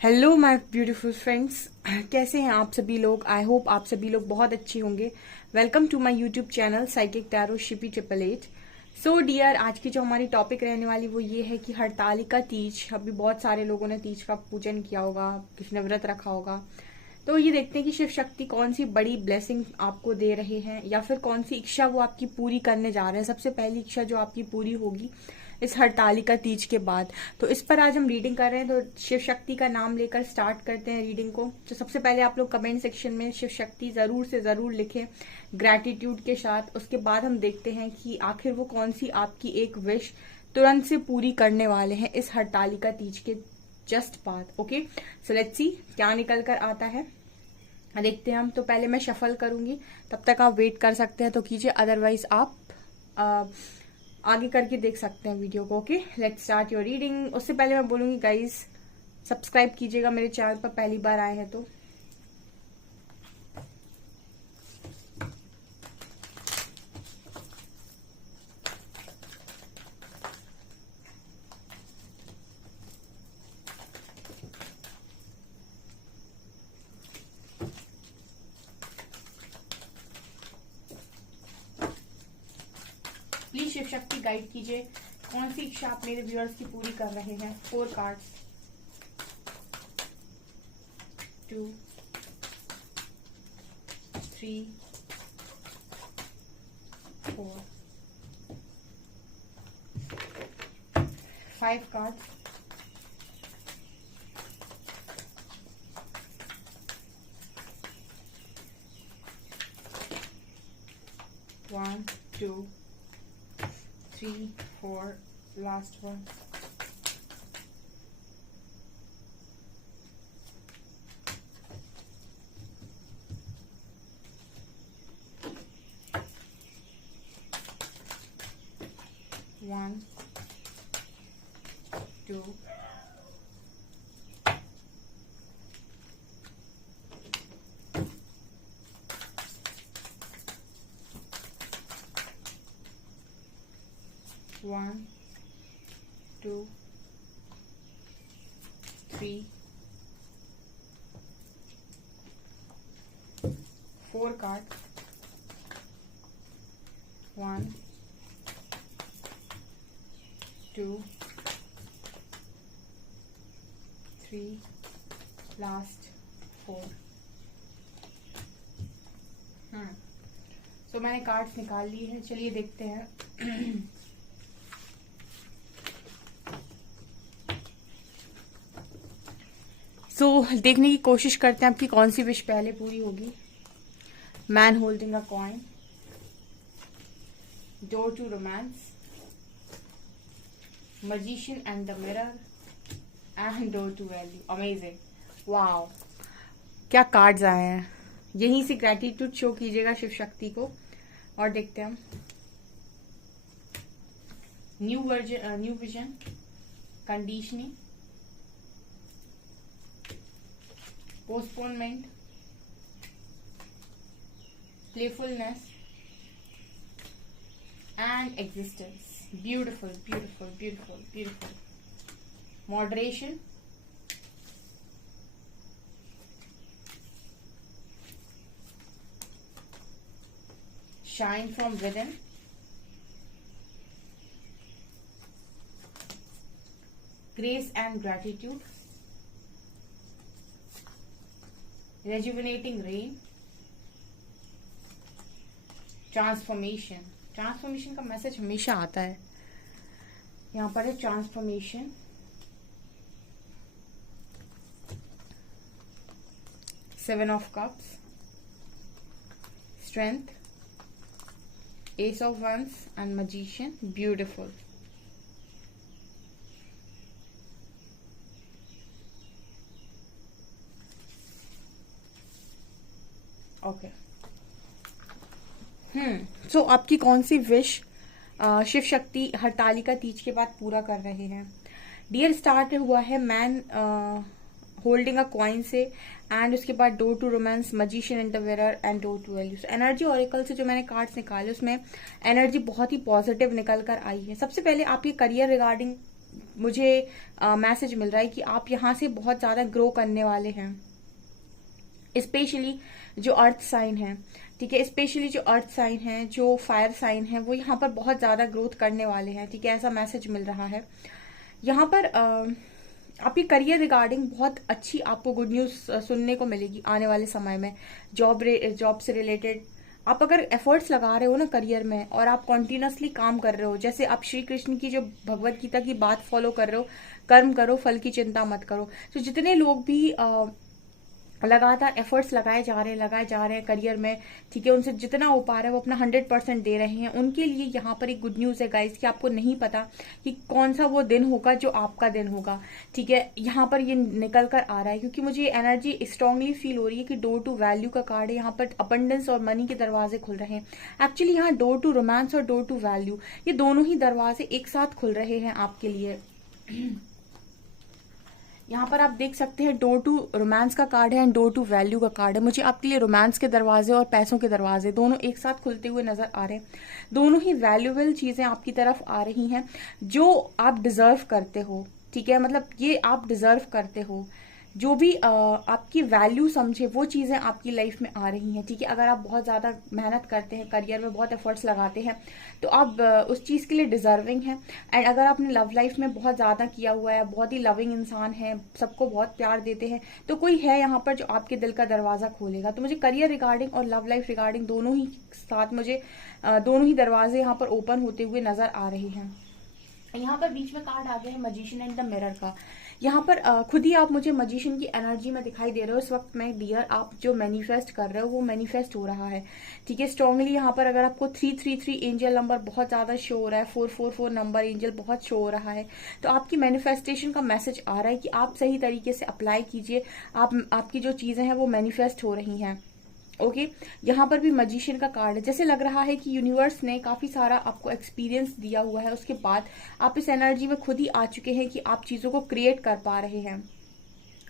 Hello my beautiful friends, कैसे हैं आप सभी लोग। आई होप आप सभी लोग बहुत अच्छे होंगे। Welcome to my YouTube channel psychic tarot Shipi 888। So dear, आज की जो हमारी टॉपिक रहने वाली वो ये है कि हरतालिका तीज। अभी बहुत सारे लोगों ने तीज का पूजन किया होगा, किसी ने व्रत रखा होगा। तो ये देखते हैं कि शिव शक्ति कौन सी बड़ी ब्लेसिंग आपको दे रहे हैं या फिर कौन सी इच्छा वो आपकी पूरी करने जा रहे हैं। सबसे पहली इच्छा जो आपकी पूरी होगी इस हरतालिका तीज के बाद, तो इस पर आज हम रीडिंग कर रहे हैं। तो शिव शक्ति का नाम लेकर स्टार्ट करते हैं रीडिंग को। तो सबसे पहले आप लोग कमेंट सेक्शन में शिव शक्ति जरूर से जरूर लिखें ग्रैटिट्यूड के साथ। उसके बाद हम देखते हैं कि आखिर वो कौन सी आपकी एक विश तुरंत से पूरी करने वाले हैं इस हरतालिका तीज के जस्ट बाद। ओके, सो लेट्स सी क्या निकल कर आता है, देखते हैं हम। तो पहले मैं शफल करूंगी, तब तक आप वेट कर सकते हैं तो कीजिए, अदरवाइज आप आगे करके देख सकते हैं वीडियो को। Okay, let's start your reading. उससे पहले मैं बोलूंगी गाइज सब्सक्राइब कीजिएगा मेरे चैनल पर, पहली बार आए हैं तो। प्लीज शिव शक्ति गाइड कीजिए कौन सी इच्छा आप मेरे व्यूअर्स की पूरी कर रहे हैं। 4 cards, 2, 3, 4, 5 cards, 1, 2, 3, 4, last one. One, 2, 1, 2, 3, 4 cards. 1, 2, 3, last 4. तो मैंने कार्ड्स निकाल ली है, चलिए देखते हैं। देखने की कोशिश करते हैं आपकी कौन सी विश पहले पूरी होगी। Man holding a coin, door to romance, magician and the mirror, and door to value. Amazing, wow, क्या कार्ड्स आए हैं। यहीं से ग्रेटिट्यूड शो कीजिएगा शिव शक्ति को। और देखते हैं हम। New vision, conditioning, postponement, playfulness and existence. Beautiful, beautiful, beautiful, beautiful. Moderation, shine from within, grace and gratitude, rejuvenating rain, transformation. Transformation का मैसेज हमेशा आता है, यहाँ पर है transformation, seven of cups, strength, ace of wands and magician. Beautiful. Okay, so आपकी कौन सी wish Shiv Shakti Hartalika Teej के बाद पूरा कर रहे हैं। डियर, स्टार्ट हुआ है मैन होल्डिंग अ कॉइन से, एंड उसके बाद door to romance, magician and the mirror, and door to values. Energy oracle से जो मैंने कार्ड्स निकाले उसमें एनर्जी बहुत ही पॉजिटिव निकल कर आई है। सबसे पहले आपके करियर रिगार्डिंग मुझे मैसेज मिल रहा है कि आप यहाँ से बहुत ज्यादा ग्रो करने वाले हैं, स्पेशली जो अर्थ साइन है, ठीक है, स्पेशली जो अर्थ साइन है, जो फायर साइन है, वो यहाँ पर बहुत ज्यादा ग्रोथ करने वाले हैं, ठीक है, ऐसा मैसेज मिल रहा है। यहाँ पर आपकी करियर रिगार्डिंग बहुत अच्छी आपको गुड न्यूज सुनने को मिलेगी आने वाले समय में। जॉब से रिलेटेड आप अगर एफर्ट्स लगा रहे हो ना करियर में, और आप कॉन्टिन्यूसली काम कर रहे हो, जैसे आप श्री कृष्ण की जो भगवत गीता की बात फॉलो कर रहे हो, कर्म करो फल की चिंता मत करो। तो जितने लोग भी लगातार एफर्ट्स लगाए जा रहे हैं करियर में, ठीक है, उनसे जितना हो पा रहा है वो अपना 100% दे रहे हैं, उनके लिए यहाँ पर एक गुड न्यूज है गाइस कि आपको नहीं पता कि कौन सा वो दिन होगा जो आपका दिन होगा, ठीक है। यहाँ पर ये निकल कर आ रहा है क्योंकि मुझे एनर्जी स्ट्रांगली फील हो रही है कि डोर टू वैल्यू का कार्ड है। यहाँ पर अबंडेंस और मनी के दरवाजे खुल रहे हैं। एक्चुअली यहाँ डोर टू रोमांस और डोर टू वैल्यू, ये दोनों ही दरवाजे एक साथ खुल रहे हैं आपके लिए। यहाँ पर आप देख सकते हैं डोर टू रोमांस का कार्ड है एंड डोर टू वैल्यू का कार्ड है। मुझे आपके लिए रोमांस के दरवाजे और पैसों के दरवाजे दोनों एक साथ खुलते हुए नजर आ रहे हैं। दोनों ही वैल्यूएबल चीजें आपकी तरफ आ रही हैं जो आप डिजर्व करते हो, ठीक है, मतलब ये आप डिजर्व करते हो। जो भी आपकी वैल्यू समझे वो चीजें आपकी लाइफ में आ रही हैं, ठीक है। अगर आप बहुत ज्यादा मेहनत करते हैं, करियर में बहुत एफर्ट्स लगाते हैं, तो आप उस चीज के लिए डिजर्विंग हैं। एंड अगर आपने लव लाइफ में बहुत ज्यादा किया हुआ है, बहुत ही लविंग इंसान है, सबको बहुत प्यार देते हैं, तो कोई है यहाँ पर जो आपके दिल का दरवाजा खोलेगा। तो मुझे करियर रिगार्डिंग और लव लाइफ रिगार्डिंग दोनों ही साथ मुझे दोनों ही दरवाजे यहाँ पर ओपन होते हुए नजर आ रहे हैं। यहाँ पर बीच में कार्ड आ गया है मजिशियन एंड द मिरर का। यहाँ पर खुद ही आप मुझे मजिशियन की एनर्जी में दिखाई दे रहे हो इस वक्त में डियर। आप जो मैनिफेस्ट कर रहे हो वो मैनिफेस्ट हो रहा है, ठीक है, स्ट्रांगली। यहाँ पर अगर आपको 333 एंजल नंबर बहुत ज्यादा शो हो रहा है, 444 नंबर एंजल बहुत शो हो रहा है, तो आपकी मैनिफेस्टेशन का मैसेज आ रहा है कि आप सही तरीके से अप्लाई कीजिए। आपकी जो चीजें हैं वो मैनिफेस्ट हो रही हैं। ओके यहाँ पर भी मजिशियन का कार्ड है। जैसे लग रहा है कि यूनिवर्स ने काफी सारा आपको एक्सपीरियंस दिया हुआ है, उसके बाद आप इस एनर्जी में खुद ही आ चुके हैं कि आप चीजों को क्रिएट कर पा रहे हैं।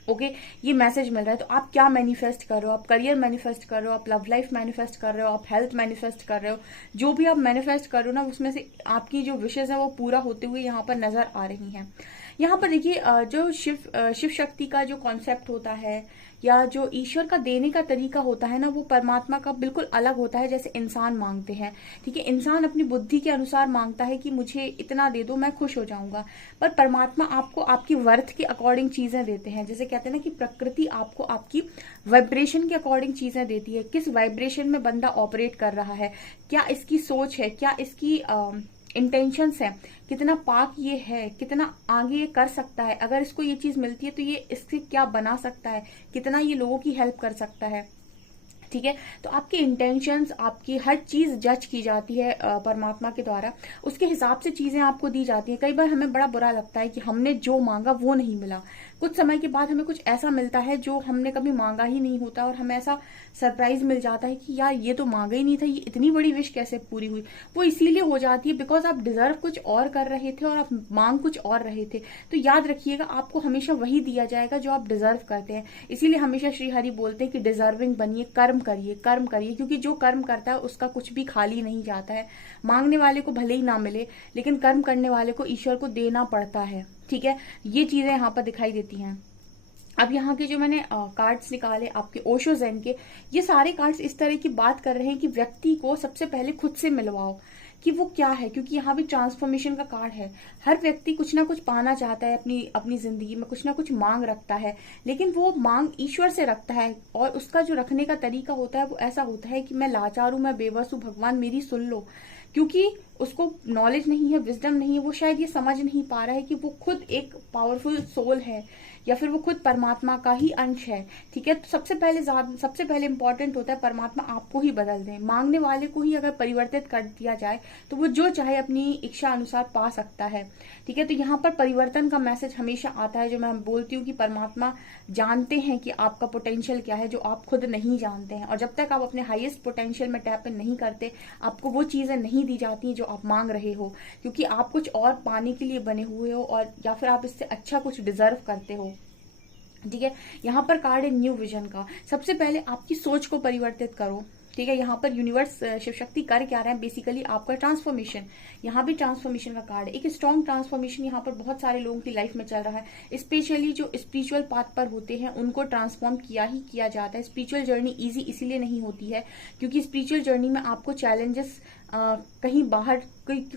ओके ये मैसेज मिल रहा है। तो आप क्या मैनिफेस्ट कर रहे हो? आप करियर मैनिफेस्ट कर रहे हो, आप लव लाइफ मैनिफेस्ट कर रहे हो, आप हेल्थ मैनिफेस्ट कर रहे हो, जो भी आप मैनिफेस्ट कर रहे हो ना, उसमें से आपकी जो विशेष है वो पूरा होते हुए यहाँ पर नजर आ रही हैं। यहाँ पर देखिए जो शिव शक्ति का जो कॉन्सेप्ट होता है या जो ईश्वर का देने का तरीका होता है ना, वो परमात्मा का बिल्कुल अलग होता है जैसे इंसान मांगते हैं, ठीक है। इंसान अपनी बुद्धि के अनुसार मांगता है कि मुझे इतना दे दो मैं खुश हो जाऊंगा, पर परमात्मा आपको आपकी वर्थ के अकॉर्डिंग चीजें देते हैं। जैसे कहते हैं ना कि प्रकृति आपको आपकी वाइब्रेशन के अकॉर्डिंग चीजें देती है। किस वाइब्रेशन में बंदा ऑपरेट कर रहा है, क्या इसकी सोच है, क्या इसकी इंटेंशंस है, कितना पाक ये है, कितना आगे ये कर सकता है, अगर इसको ये चीज मिलती है तो ये इससे क्या बना सकता है, कितना ये लोगों की हेल्प कर सकता है, ठीक है। तो आपकी इंटेंशंस, आपकी हर चीज जज की जाती है परमात्मा के द्वारा, उसके हिसाब से चीजें आपको दी जाती है। कई बार हमें बड़ा बुरा लगता है कि हमने जो मांगा वो नहीं मिला, कुछ समय के बाद हमें कुछ ऐसा मिलता है जो हमने कभी मांगा ही नहीं होता, और हमें ऐसा सरप्राइज मिल जाता है कि यार ये तो मांगा ही नहीं था, ये इतनी बड़ी विश कैसे पूरी हुई। वो इसीलिए हो जाती है बिकॉज आप डिजर्व कुछ और कर रहे थे और आप मांग कुछ और रहे थे। तो याद रखिएगा आपको हमेशा वही दिया जाएगा जो आप डिजर्व करते हैं। इसीलिए हमेशा श्री हरि बोलते हैं कि डिजर्विंग बनिए, कर्म करिए, कर्म करिए, क्योंकि जो कर्म करता है उसका कुछ भी खाली नहीं जाता है। मांगने वाले को भले ही ना मिले, लेकिन कर्म करने वाले को ईश्वर को देना पड़ता है, ठीक है। ये चीजें यहाँ पर दिखाई देती हैं। अब यहाँ के जो मैंने कार्ड्स निकाले आपके ओशो ज़ेन के, ये सारे कार्ड्स इस तरह की बात कर रहे हैं कि व्यक्ति को सबसे पहले खुद से मिलवाओ कि वो क्या है, क्योंकि यहाँ भी ट्रांसफॉर्मेशन का कार्ड है। हर व्यक्ति कुछ ना कुछ पाना चाहता है अपनी जिंदगी में, कुछ ना कुछ मांग रखता है, लेकिन वो मांग ईश्वर से रखता है, और उसका जो रखने का तरीका होता है वो ऐसा होता है कि मैं लाचार हूं, मैं बेबस हूं, भगवान मेरी सुन लो। क्योंकि उसको नॉलेज नहीं है, विजडम नहीं है, वो शायद ये समझ नहीं पा रहा है कि वो खुद एक पावरफुल सोल है, या फिर वो खुद परमात्मा का ही अंश है, ठीक है। तो सबसे पहले इंपॉर्टेंट होता है परमात्मा आपको ही बदल दे। मांगने वाले को ही अगर परिवर्तित कर दिया जाए तो वो जो चाहे अपनी इच्छा अनुसार पा सकता है, ठीक है। तो यहाँ पर परिवर्तन का मैसेज हमेशा आता है, जो मैं बोलती हूँ कि परमात्मा जानते हैं कि आपका पोटेंशियल क्या है जो आप खुद नहीं जानते हैं, और जब तक आप अपने हाईएस्ट पोटेंशियल में टैप इन नहीं करते, आपको वो चीजें नहीं दी जाती जो आप मांग रहे हो, क्योंकि आप कुछ और पाने के लिए बने हुए हो, और या फिर आप इससे अच्छा कुछ डिजर्व करते हो, ठीक है। यहाँ पर कार्ड है न्यू विजन का। सबसे पहले आपकी सोच को परिवर्तित करो, ठीक है। यहाँ पर यूनिवर्स शिव शक्ति कर क्या रहे हैं, बेसिकली आपका ट्रांसफॉर्मेशन, यहाँ भी ट्रांसफॉर्मेशन का कार्ड है। एक स्ट्रॉन्ग ट्रांसफॉर्मेशन यहाँ पर बहुत सारे लोगों की लाइफ में चल रहा है। स्पेशली जो स्पिरिचुअल पाथ पर होते हैं उनको ट्रांसफॉर्म किया ही किया जाता है। स्पिरिचुअल जर्नी इजी इसीलिए नहीं होती है क्योंकि स्पिरिचुअल जर्नी में आपको चैलेंजेस कहीं बाहर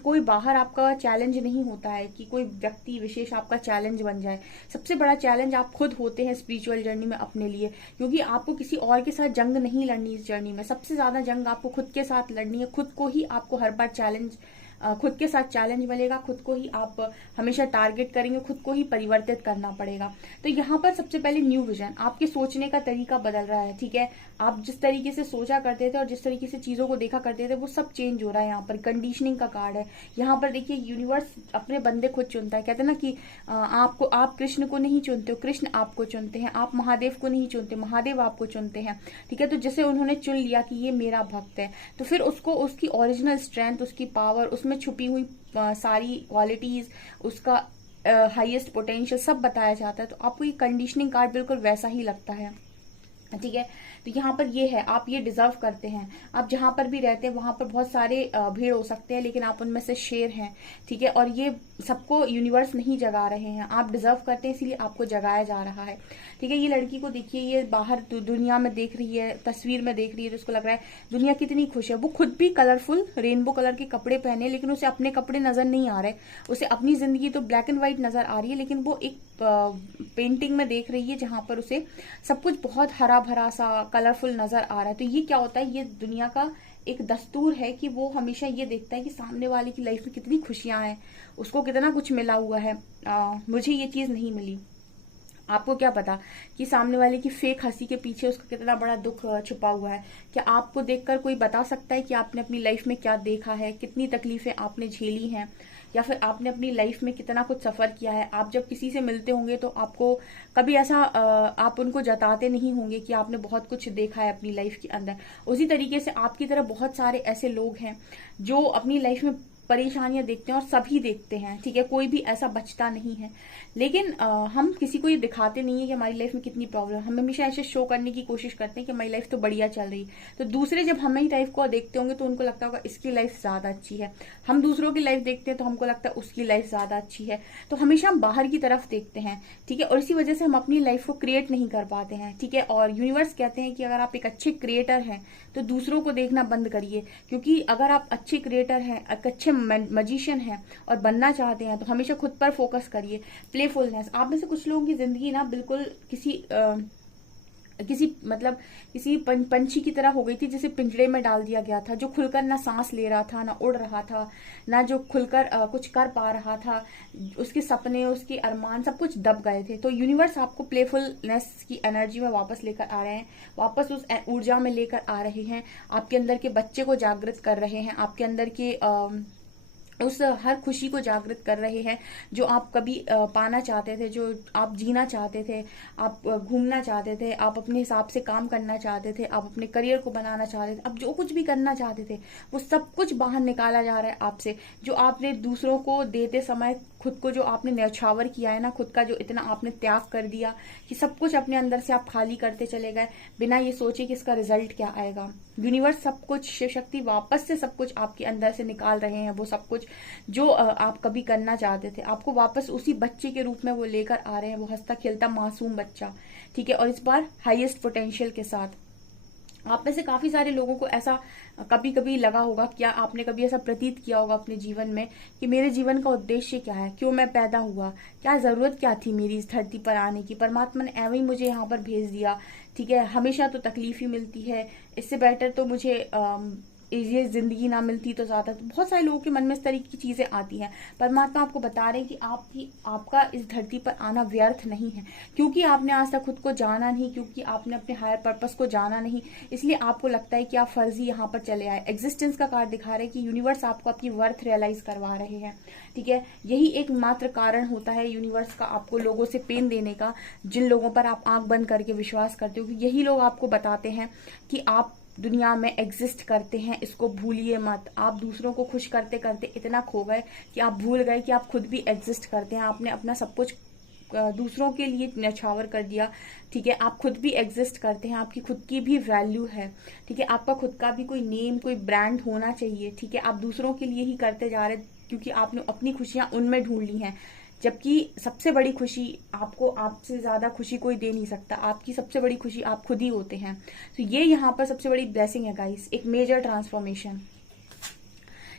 कोई बाहर आपका चैलेंज नहीं होता है कि कोई व्यक्ति विशेष आपका चैलेंज बन जाए। सबसे बड़ा चैलेंज आप खुद होते हैं स्पिरिचुअल जर्नी में अपने लिए, क्योंकि आपको किसी और के साथ जंग नहीं लड़नी इस जर्नी में। सबसे ज्यादा जंग आपको खुद के साथ लड़नी है। खुद को ही आपको हर बार खुद के साथ चैलेंज मिलेगा, खुद को ही आप हमेशा टारगेट करेंगे, खुद को ही परिवर्तित करना पड़ेगा। तो यहाँ पर सबसे पहले न्यू विजन, आपके सोचने का तरीका बदल रहा है। ठीक है, आप जिस तरीके से सोचा करते थे और जिस तरीके से चीजों को देखा करते थे वो सब चेंज हो रहा है। यहाँ पर कंडीशनिंग का कार्ड है। यहाँ पर देखिए यूनिवर्स अपने बंदे खुद चुनता है। कहते हैं ना कि आप कृष्ण को नहीं चुनते हो, कृष्ण आपको चुनते हैं। आप महादेव को नहीं चुनते, महादेव आपको चुनते हैं। ठीक है, तो जैसे उन्होंने चुन लिया कि ये मेरा भक्त है, तो फिर उसको उसकी ओरिजिनल स्ट्रेंथ, उसकी पावर, उसमें छुपी हुई सारी क्वालिटीज, उसका हाईएस्ट पोटेंशियल सब बताया जाता है। तो आपको ये कंडीशनिंग कार्ड बिल्कुल वैसा ही लगता है। ठीक है, तो यहाँ पर ये है, आप ये डिजर्व करते हैं। आप जहां पर भी रहते हैं वहां पर बहुत सारे भीड़ हो सकते हैं, लेकिन आप उनमें से शेर हैं। ठीक है, और ये सबको यूनिवर्स नहीं जगा रहे हैं, आप डिजर्व करते हैं, इसीलिए आपको जगाया जा रहा है। ठीक है, ये लड़की को देखिए, ये बाहर दुनिया में देख रही है, तस्वीर में देख रही है, तो उसको लग रहा है दुनिया कितनी खुश है। वो खुद भी कलरफुल रेनबो कलर के कपड़े पहने, लेकिन उसे अपने कपड़े नजर नहीं आ रहे। उसे अपनी जिंदगी तो ब्लैक एंड व्हाइट नजर आ रही है, लेकिन वो एक पेंटिंग में देख रही है जहां पर उसे सब कुछ बहुत हरा भरा सा कलरफुल नजर आ रहा है। तो ये क्या होता है, ये दुनिया का एक दस्तूर है कि वो हमेशा ये देखता है कि सामने वाले की लाइफ में कितनी खुशियां हैं, उसको कितना कुछ मिला हुआ है, मुझे ये चीज नहीं मिली। आपको क्या पता कि सामने वाले की फेक हंसी के पीछे उसका कितना बड़ा दुख छुपा हुआ है। क्या आपको देखकर कोई बता सकता है कि आपने अपनी लाइफ में क्या देखा है, कितनी तकलीफें आपने झेली हैं, या फिर आपने अपनी लाइफ में कितना कुछ सफर किया है। आप जब किसी से मिलते होंगे तो आपको कभी ऐसा आप उनको जताते नहीं होंगे कि आपने बहुत कुछ देखा है अपनी लाइफ के अंदर। उसी तरीके से आपकी तरह बहुत सारे ऐसे लोग हैं जो अपनी लाइफ में परेशानियां देखते हैं, और सभी देखते हैं। ठीक है, कोई भी ऐसा बचता नहीं है, लेकिन हम किसी को ये दिखाते नहीं है कि हमारी लाइफ में कितनी प्रॉब्लम। हम हमेशा ऐसे शो करने की कोशिश करते हैं कि हमारी लाइफ तो बढ़िया चल रही है, तो दूसरे जब हमारी लाइफ को देखते होंगे तो उनको लगता होगा इसकी लाइफ ज्यादा अच्छी है। हम दूसरों की लाइफ देखते हैं तो हमको लगता है उसकी लाइफ ज्यादा अच्छी है। तो हमेशा हम बाहर की तरफ देखते हैं। ठीक है, और इसी वजह से हम अपनी लाइफ को क्रिएट नहीं कर पाते हैं। ठीक है, और यूनिवर्स कहते हैं कि अगर आप एक अच्छे क्रिएटर हैं तो दूसरों को देखना बंद करिए, क्योंकि अगर आप अच्छे क्रिएटर हैं, एक अच्छे मजिशियन हैं और बनना चाहते हैं, तो हमेशा खुद पर फोकस करिए। प्लेफुलनेस, आप में से कुछ लोगों की जिंदगी ना बिल्कुल किसी पंछी की तरह हो गई थी जिसे पिंजरे में डाल दिया गया था, जो खुलकर ना सांस ले रहा था, ना उड़ रहा था, ना जो खुलकर कुछ कर पा रहा था। उसके सपने, उसके अरमान सब कुछ दब गए थे। तो यूनिवर्स आपको प्लेफुलनेस की एनर्जी में वापस लेकर आ रहे हैं, वापस उस ऊर्जा में लेकर आ रहे हैं। आपके अंदर के बच्चे को जागृत कर रहे हैं, आपके अंदर के उस हर खुशी को जागृत कर रहे हैं जो आप कभी पाना चाहते थे, जो आप जीना चाहते थे, आप घूमना चाहते थे, आप अपने हिसाब से काम करना चाहते थे, आप अपने करियर को बनाना चाहते थे, आप जो कुछ भी करना चाहते थे वो सब कुछ बाहर निकाला जा रहा है आपसे। जो आपने दूसरों को देते समय खुद को जो आपने न्यौछावर किया है ना, खुद का जो इतना आपने त्याग कर दिया कि सब कुछ अपने अंदर से आप खाली करते चले गए बिना ये सोचे कि इसका रिजल्ट क्या आएगा। यूनिवर्स सब कुछ, शिव शक्ति वापस से सब कुछ आपके अंदर से निकाल रहे हैं। वो सब कुछ जो आप कभी करना चाहते थे, आपको वापस उसी बच्चे के रूप में वो लेकर आ रहे हैं, वो हंसता खेलता मासूम बच्चा। ठीक है, और इस बार हाईएस्ट पोटेंशियल के साथ। आप में से काफी सारे लोगों को ऐसा कभी कभी लगा होगा, क्या आपने कभी ऐसा प्रतीत किया होगा अपने जीवन में कि मेरे जीवन का उद्देश्य क्या है, क्यों मैं पैदा हुआ, क्या जरूरत क्या थी मेरी इस धरती पर आने की, परमात्मा ने एवं ही मुझे यहाँ पर भेज दिया। ठीक है, हमेशा तो तकलीफ ही मिलती है, इससे बेटर तो मुझे ये जिंदगी ना मिलती तो ज्यादा। तो बहुत सारे लोगों के मन में इस तरीके की चीजें आती हैं। परमात्मा आपको बता रहे हैं कि आपका इस धरती पर आना व्यर्थ नहीं है, क्योंकि आपने आज तक खुद को जाना नहीं, क्योंकि आपने अपने हायर पर्पस को जाना नहीं, इसलिए आपको लगता है कि आप फर्जी यहाँ पर चले आए। एग्जिस्टेंस का कार्ड दिखा रहे हैं कि यूनिवर्स आपको अपनी वर्थ रियलाइज करवा रहे हैं। ठीक है, यही एक मात्र कारण होता है यूनिवर्स का आपको लोगों से पेन देने का, जिन लोगों पर आप आंख बंद करके विश्वास करते हो। यही लोग आपको बताते हैं कि आप दुनिया में एग्जिस्ट करते हैं, इसको भूलिए मत। आप दूसरों को खुश करते करते इतना खो गए कि आप भूल गए कि आप खुद भी एग्जिस्ट करते हैं। आपने अपना सब कुछ दूसरों के लिए न्यौछावर कर दिया, ठीक है। आप खुद भी एग्जिस्ट करते हैं, आपकी खुद की भी वैल्यू है, ठीक है। आपका खुद का भी कोई नेम, कोई ब्रांड होना चाहिए, ठीक है। आप दूसरों के लिए ही करते जा रहे क्योंकि आपने अपनी खुशियां उनमें ढूंढ ली हैं, जबकि सबसे बड़ी खुशी आपको, आपसे ज्यादा खुशी कोई दे नहीं सकता। आपकी सबसे बड़ी खुशी आप खुद ही होते हैं। तो ये यहाँ पर सबसे बड़ी ब्लेसिंग है गाइस, एक मेजर ट्रांसफॉर्मेशन,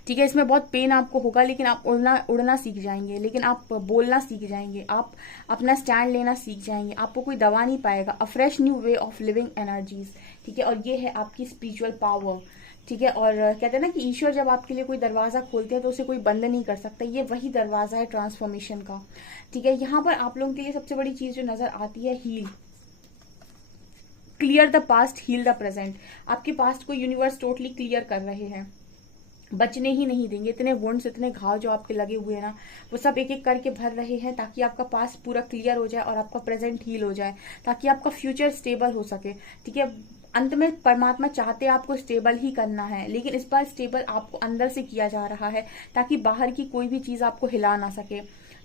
ठीक है। इसमें बहुत पेन आपको होगा, लेकिन आप उड़ना सीख जाएंगे, लेकिन आप बोलना सीख जाएंगे, आप अपना स्टैंड लेना सीख जाएंगे, आपको कोई दबा नहीं पाएगा। अ fresh new way of living energies, ठीक है। और ये है आपकी स्पिरिचुअल पावर, ठीक है। और कहते हैं ना कि ईश्वर जब आपके लिए कोई दरवाजा खोलते हैं तो उसे कोई बंद नहीं कर सकता। ये वही दरवाजा है ट्रांसफॉर्मेशन का, ठीक है। यहाँ पर आप लोगों के लिए सबसे बड़ी चीज जो नजर आती है, heal, clear the past, heal the present. आपके पास्ट को यूनिवर्स टोटली क्लियर कर रहे हैं, बचने ही नहीं देंगे। इतने वुंड्स, इतने घाव जो आपके लगे हुए हैं ना, वो सब एक एक करके भर रहे हैं, ताकि आपका पास्ट पूरा क्लियर हो जाए और आपका प्रेजेंट हील हो जाए, ताकि आपका फ्यूचर स्टेबल हो सके, ठीक है। अंत में परमात्मा चाहते आपको स्टेबल ही करना है, लेकिन इस बार स्टेबल आपको अंदर से किया जा रहा है, ताकि बाहर की कोई भी चीज आपको हिला ना सके,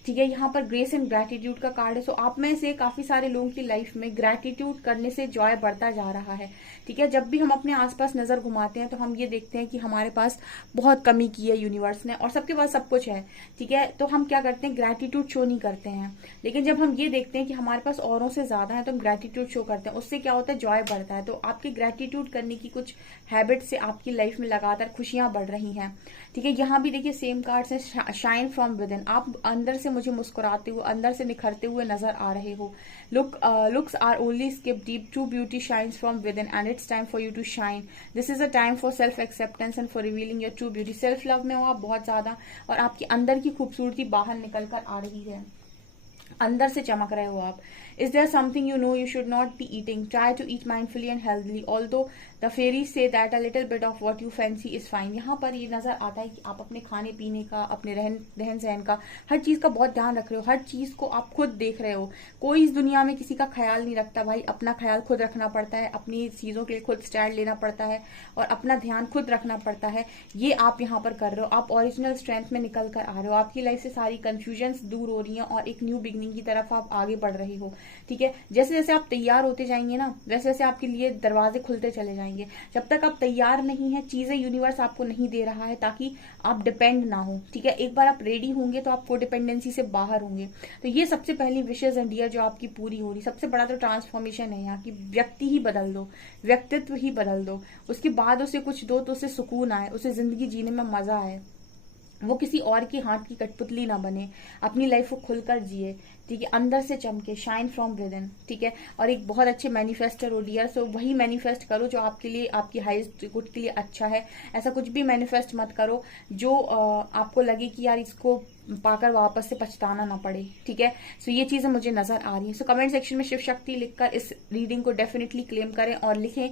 ठीक है। यहाँ पर ग्रेस एंड ग्रैटिट्यूड का कार्ड है। सो आप में से काफी सारे लोगों की लाइफ में ग्रैटिट्यूड करने से जॉय बढ़ता जा रहा है, ठीक है। जब भी हम अपने आसपास नजर घुमाते हैं तो हम ये देखते हैं कि हमारे पास बहुत कमी की है यूनिवर्स ने, और सबके पास सब कुछ है, ठीक है। तो हम क्या करते हैं, ग्रैटिट्यूड शो नहीं करते हैं। लेकिन जब हम ये देखते हैं कि हमारे पास औरों से ज्यादा है तो हम ग्रैटिट्यूड शो करते हैं, उससे क्या होता है, जॉय बढ़ता है। तो आपकी ग्रैटिट्यूड करने की कुछ हैबिट से आपकी लाइफ में लगातार खुशियां बढ़ रही हैं, ठीक है। यहाँ भी देखिए सेम कार्ड्स है, शाइन फ्रॉम विद इन। आप अंदर से मुझे मुस्कुराते हुए, अंदर से निखरते हुए नजर आ रहे हो। Looks are only skin deep, true beauty shines from within and it's time for you to shine. This is a time for self acceptance and for revealing your true beauty. Self love में हो आप बहुत ज्यादा, और आपकी अंदर की खूबसूरती बाहर निकल कर आ रही है, अंदर से चमक रहे हो आप। Is there something you know you should not be eating? Try to eat mindfully and healthily. Although the fairies say that a little bit of what you fancy is fine. यहाँ पर ये नजर आता है कि आप अपने खाने पीने का, अपने रहन सहन का, हर चीज का बहुत ध्यान रख रहे हो, हर चीज को आप खुद देख रहे हो। कोई इस दुनिया में किसी का ख्याल नहीं रखता भाई, अपना ख्याल खुद रखना पड़ता है, अपनी चीजों के लिए खुद स्टैंड लेना पड़ता है, और अपना ध्यान खुद रखना पड़ता है। ये आप यहाँ पर कर रहे हो, आप ओरिजिनल स्ट्रेंथ में निकल कर आ रहे हो। आपकी लाइफ से सारी कंफ्यूजन दूर हो रही है और एक न्यू बिगनिंग की तरफ आप आगे बढ़ रहे हो, ठीक है। जैसे जैसे आप तैयार होते जाएंगे ना, वैसे वैसे आपके लिए दरवाजे खुलते चले जाएंगे। जब तक आप तैयार नहीं है, चीजें यूनिवर्स आपको नहीं दे रहा है, ताकि आप डिपेंड ना हो, ठीक है। एक बार आप रेडी होंगे तो आप कोडिपेंडेंसी से बाहर होंगे। तो ये सबसे पहली विशेष एंड डियर जो आपकी पूरी हो रही, सबसे बड़ा तो ट्रांसफॉर्मेशन है यहाँ की। व्यक्ति ही बदल दो, व्यक्तित्व ही बदल दो, उसके बाद उसे कुछ दो तो उसे सुकून आए, उसे जिंदगी जीने में मजा आए, वो किसी और की हाथ की कठपुतली ना बने, अपनी लाइफ को खुलकर जिए, ठीक है। अंदर से चमके, शाइन फ्रॉम विद इन, ठीक है। और एक बहुत अच्छे मैनिफेस्टर हो डियर, सो वही मैनिफेस्ट करो जो आपके लिए, आपकी हाईएस्ट गुड के लिए अच्छा है। ऐसा कुछ भी मैनिफेस्ट मत करो जो आपको लगे कि यार इसको पाकर वापस से पछताना ना पड़े, ठीक है। सो ये चीजें मुझे नजर आ रही है। सो कमेंट सेक्शन में शिव शक्ति लिखकर इस रीडिंग को डेफिनेटली क्लेम करें, और लिखें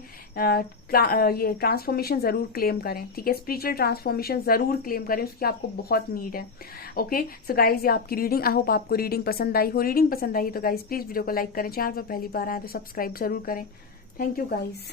ये ट्रांसफॉर्मेशन जरूर क्लेम करें, ठीक है। स्पिरिचुअल ट्रांसफॉर्मेशन जरूर क्लेम करें, उसकी आपको बहुत नीड है। ओके सो गाइज, ये आपकी रीडिंग, आई होप आपको रीडिंग पसंद आई हो। रीडिंग पसंद आई तो गाइज प्लीज वीडियो को लाइक करें, चैनल पर पहली बार आए तो सब्सक्राइब जरूर करें। Thank you guys.